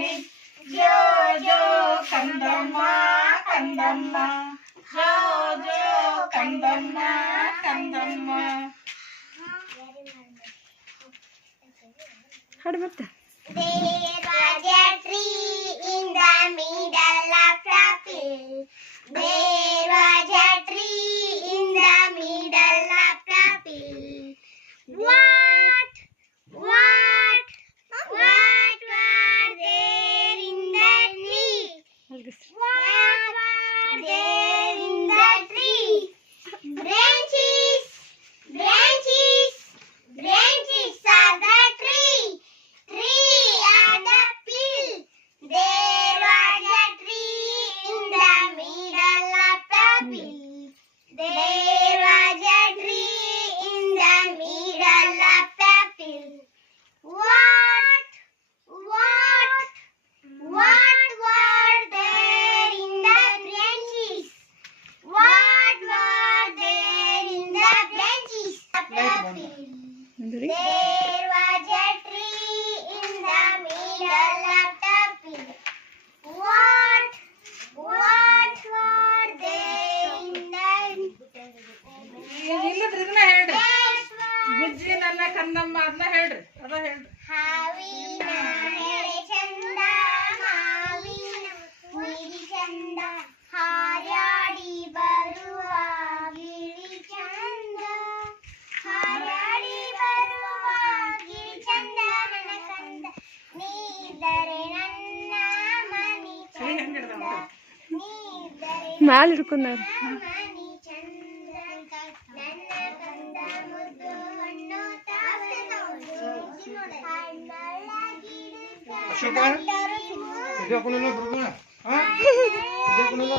ಮನೆ ಜೋ ಜೋ ಕಂದಮ್ಮ ಕಂದಮ್ಮ ಜೋ ಜೋ ಕಂದಮ್ಮ ಕಂದಮ್ಮ. ಹಾಡು ಮತ್ತೆ. There was a tree in the middle of the field. There was a tree in the middle of the field. What were there in the tree? What were there in the tree? Branches, branches, branches of the tree. Tree and the pill. There was a tree in the middle of the field. There was a tree in the middle of the field. What were there in the branches? What were there in the branches of the field? There was a tree in the middle of the field. What were there in the ಇಲ್ಲದ್ರಿ ಇದನ್ನ ಹೇಳ್ರಿ. ಬುಜ್ಜಿ ನನ್ನ ಕಂದಮ್ಮ ಅದನ್ನ ಹೇಳ್ರಿ. ಅದ ಹೇಳ್ರಿ. ಹಾವಿನ ನೆರೆ ಚಂದ, ಹಾವಿನ ಮಿಡಿ ಚಂದ, ಹಾರಾಡಿ ಬರುವ ಗಿಳಿ ಚಂದ, ಹಾರಾಡಿ ಬರುವ ಗಿಳಿ ಚಂದ ನನ್ನ ಕಂದ, ನೀದರೆ ನನ್ನ ಮನಿ ಚಂದ, ನೀದರೆ ಮ್ಯಾಲೆ ಹಿಡ್ಕೊಂಡಾರ. ಮನಿ ಚಂದ, ನನ್ನ ಕಂದ ಮುದ್ದು ಹಣ್ಣು ಅಶೋಕ ಇದು ಹಾಕೊಳ್ಳಲ್ಲ ಬರುದ ಇದು ಹಾಕೊಳ್ಳಲ್ಲ